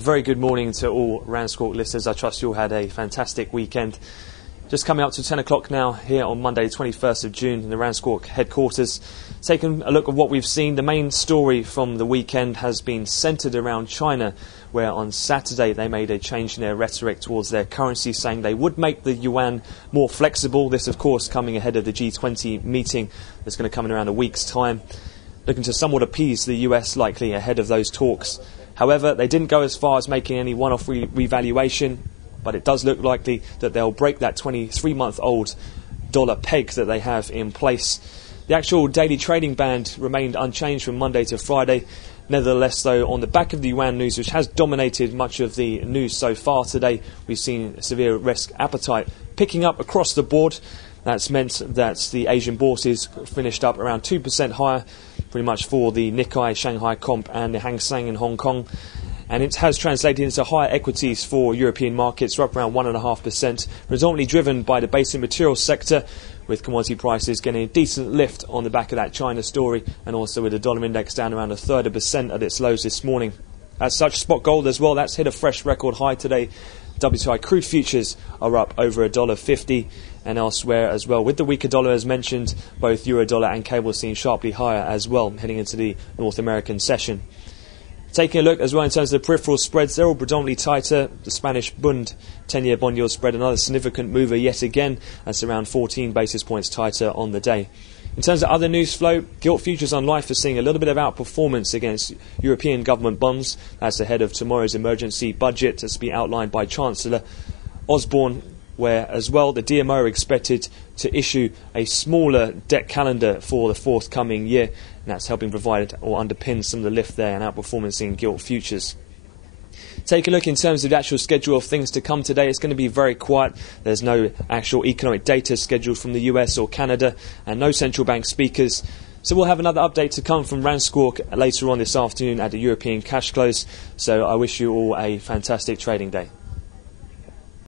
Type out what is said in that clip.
Very good morning to all RANsquawk listeners. I trust you all had a fantastic weekend. Just coming up to 10 o'clock now here on Monday, 21st of June in the RANsquawk headquarters. Taking a look at what we've seen, the main story from the weekend has been centred around China, where on Saturday they made a change in their rhetoric towards their currency, saying they would make the yuan more flexible. This, of course, coming ahead of the G20 meeting that's going to come in around a week's time, looking to somewhat appease the US likely ahead of those talks. However, they didn't go as far as making any one-off revaluation, but it does look likely that they'll break that 23-month-old dollar peg that they have in place. The actual daily trading band remained unchanged from Monday to Friday. Nevertheless, though, on the back of the yuan news, which has dominated much of the news so far today, we've seen severe risk appetite picking up across the board. That's meant that the Asian bourses finished up around 2% higher, pretty much for the Nikkei, Shanghai Comp and the Hang Seng in Hong Kong. And it has translated into higher equities for European markets, up around 1.5%, predominantly driven by the basic materials sector, with commodity prices getting a decent lift on the back of that China story, and also with the dollar index down around 1/3% at its lows this morning. As such, spot gold as well, that's hit a fresh record high today. WTI crude futures are up over $1.50, and elsewhere as well. With the weaker dollar, as mentioned, both Eurodollar and cable seen sharply higher as well, heading into the North American session. Taking a look as well in terms of the peripheral spreads, they're all predominantly tighter. The Spanish Bund 10-year bond yield spread, another significant mover yet again. That's around 14 basis points tighter on the day. In terms of other news flow, gilt futures on life are seeing a little bit of outperformance against European government bonds. That's ahead of tomorrow's emergency budget that's to be outlined by Chancellor Osborne, where as well the DMO are expected to issue a smaller debt calendar for the forthcoming year, and that's helping provide or underpin some of the lift there and outperformance in gilt futures. Take a look in terms of the actual schedule of things to come today. It's going to be very quiet. There's no actual economic data scheduled from the US or Canada, and no central bank speakers. So we'll have another update to come from RANsquawk later on this afternoon at the European cash close. So I wish you all a fantastic trading day.